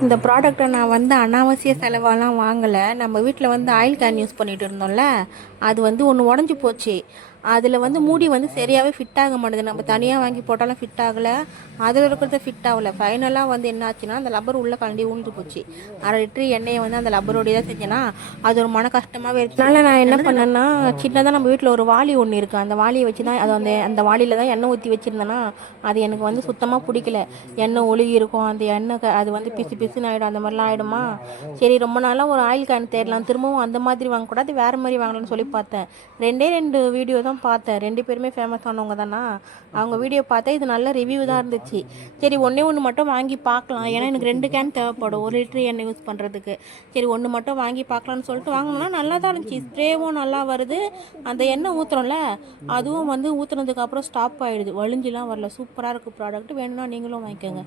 இந்த ப்ராடக்ட்டை நான் வந்து அனாவசிய செலவாலாம் வாங்கலை. நம்ம வீட்டில் வந்து ஆயில் கேன் யூஸ் பண்ணிகிட்டு இருந்தோம்ல, அது வந்து ஒன்று உடஞ்சி போச்சு. அதில் வந்து மூடி வந்து சரியாகவே ஃபிட் ஆக மாட்டேது. நம்ம தனியாக வாங்கி போட்டாலும் ஃபிட் ஆகலை, அதில் இருக்கிறத ஃபிட் ஆகலை. ஃபைனலாக வந்து என்ன ஆச்சுன்னா, அந்த லப்பர் உள்ளே கழண்டி ஊழ்ந்து போச்சு. 1/2 லிட்டர் எண்ணெயை வந்து அந்த லப்பரோடைய தான் செஞ்சேன்னா, அது ஒரு மன கஷ்டமாகவே இருந்துச்சு. அதனால் நான் என்ன பண்ணேன்னா, சின்னதாக நம்ம வீட்டில் ஒரு வாளி ஒன்று இருக்குது, அந்த வாளியை வச்சு தான் அது அந்த வாளியில் தான் எண்ணெய் ஊற்றி வச்சுருந்தேன்னா, அது எனக்கு வந்து சுத்தமாக பிடிக்கல. எண்ணெய் ஒழுகி இருக்கும், அந்த எண்ணெய் அது வந்து பிசு பிசுன்னு ஆகிடும், அந்த மாதிரிலாம் ஆகிடுமா. சரி, ரொம்ப நாளாக ஒரு ஆயில் கேன் தேடலாம், திரும்பவும் அந்த மாதிரி வாங்கக்கூடாது, வேறு மாதிரி வாங்கலாம்னு சொல்லி பார்த்தேன். 2 வீடியோ தான் பார்த்தேன், 2 பேருமே ஃபேமஸ் ஆனவங்க தானா. அவங்க வீடியோ பார்த்தேன், இது நல்ல ரிவ்யூ தான் இருந்துச்சு. சரி, ஒன்று மட்டும் வாங்கி பார்க்கலாம், ஏன்னா எனக்கு 2 கேன் தேவைப்படும் 1 லிட்டர் எண்ணெய் யூஸ் பண்ணுறதுக்கு. சரி, ஒன்று மட்டும் வாங்கி பார்க்கலான்னு சொல்லிட்டு வாங்கினோன்னா நல்லா தான் இருந்துச்சு. ஸ்ப்ரேவும் நல்லா வருது, அந்த எண்ணெய் ஊற்றுறோம்ல அதுவும் வந்து ஊற்றுனதுக்கப்புறம் ஸ்டாப் ஆகிடுது, வழிஞ்சிலாம் வரல. சூப்பராக இருக்குது ப்ராடக்ட். வேணும்னா நீங்களும் வாங்கிக்கோங்க.